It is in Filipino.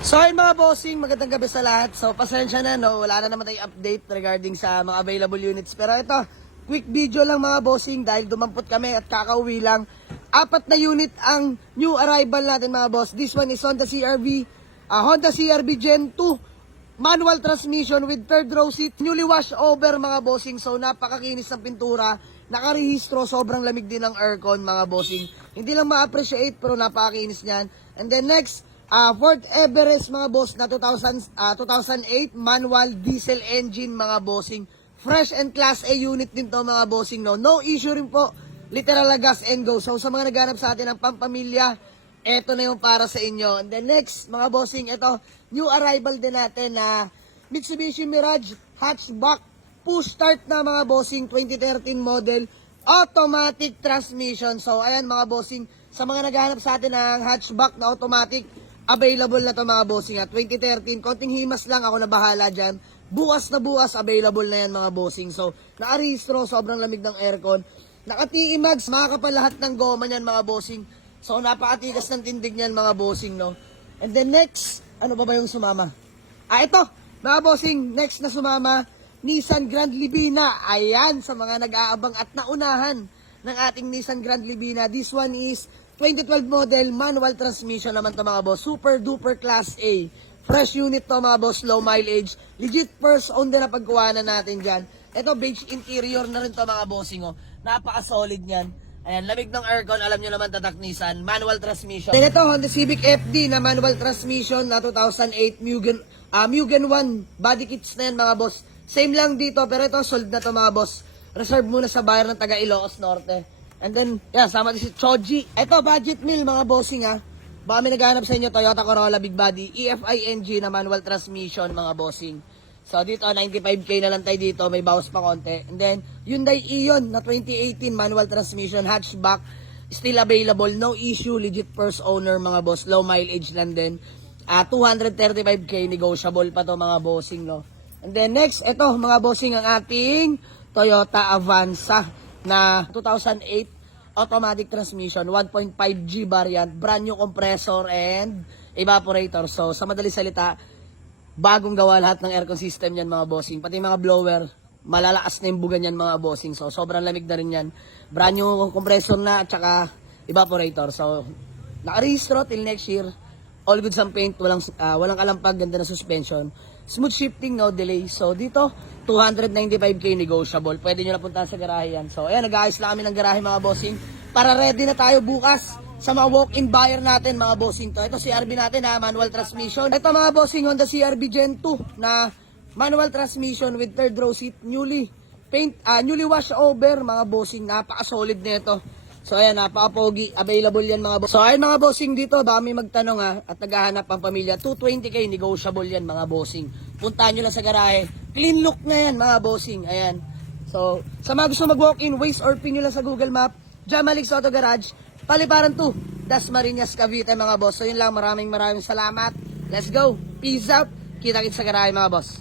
So ayun mga bossing, magandang gabi sa lahat. So pasensya na no, wala na naman tayong update regarding sa mga available units. Pero ito, quick video lang mga bossing dahil dumampot kami at kakauwi lang. 4 na unit ang new arrival natin mga boss. This one is Honda CR-V, Honda CR-V Gen 2, manual transmission with third row seat, newly wash over mga bossing. So napakakinis ng pintura, nakarehistro, sobrang lamig din ng aircon mga bossing. Hindi lang ma-appreciate pero napakakinis niyan. And then next, Ford Everest mga boss na 2008 manual diesel engine mga bossing. Fresh and class A unit din to mga bossing no. No issue rin po. Literal na gas and go. So sa mga naghanap sa atin ng pampamilya, eto na yung para sa inyo. And then next mga bossing, ito new arrival din natin na Mitsubishi Mirage hatchback. Push start na mga bossing, 2013 model, automatic transmission. So ayan mga bossing, sa mga naghanap sa atin ng hatchback na automatic, available na to mga bossing at 2013, konting himas lang, ako na bahala dyan. Bukas na bukas, available na yan mga bossing. So, nakarehistro, sobrang lamig ng aircon. Naka-TE-mags, makakapal lahat ng goma niyan mga bossing. So, napakatigas ng tindig niyan mga bossing, no? And then next, ano ba yung sumama? Ito, mga bossing, next na sumama, Nissan Grand Livina. Ayan, sa mga nag-aabang at naunahan ng ating Nissan Grand Livina. This one is 2012 model, manual transmission naman to mga boss. Super duper class A. Fresh unit to mga boss, low mileage. Legit first own din na pagkuhanan natin dyan. Ito, beige interior na rin to mga bossing. Oh. Napaka-solid niyan. Ayan, lamig ng aircon, alam nyo naman tatak Nissan. Manual transmission. Then ito, Honda Civic FD na manual transmission na 2008 Mugen 1. Body kits na yan mga boss. Same lang dito, pero ito, sold na to mga boss. Reserve muna sa buyer ng taga Ilocos Norte. And then, sama din si Choji. Ito, budget meal mga bossing ha. Baka may naghahanap sa inyo, Toyota Corolla Big Body, EFI engine na manual transmission mga bossing. So dito, 95k na lang tayo dito, may bawas pa konti. And then, Hyundai Ion na 2018 manual transmission, hatchback, still available, no issue, legit first owner mga boss, low mileage lang din. 235k, negotiable pa to mga bossing, no. And then next, ito mga bossing, ang ating Toyota Avanza na 2008 automatic transmission, 1.5G variant, brand new compressor and evaporator. So sa madaling salita, bagong gawa lahat ng aircon system yan mga bossing. Pati mga blower, malalakas na yung bugan yan mga bossing. So sobrang lamig na rin yan. Brand new compressor na at saka evaporator. So nakarehistro till next year. All goods ang paint, walang kalampag, ganda na suspension. Smooth shifting, no delay. So dito, 295k negotiable. Pwede nyo na puntahan sa garahe yan. So ayan, nag-aayos lang kami ng garahe mga bossing. Para ready na tayo bukas sa mga walk-in buyer natin mga bossing to. Ito CR-V natin ha, manual transmission. Ito mga bossing, Honda CR-V Gen 2 na manual transmission with third row seat. Newly wash over mga bossing. Napaka-solid na ito. So ayan, napaka-pogi. Available yan mga bossing. So ayan mga bossing dito, baka may magtanong ha, at naghahanap ang pamilya. 220k negotiable yan mga bossing. Puntahan nyo lang sa garahe. Clean look na yan mga bossing. Ayan. So sa mga gusto mag-walk-in, Waze or pin nyo lang sa Google Map. Jamalix Auto Garage, Paliparan 2, Dasmariñas, Cavite mga boss. So yun lang, maraming salamat. Let's go. Peace out. Kita-kits sa garahe mga boss.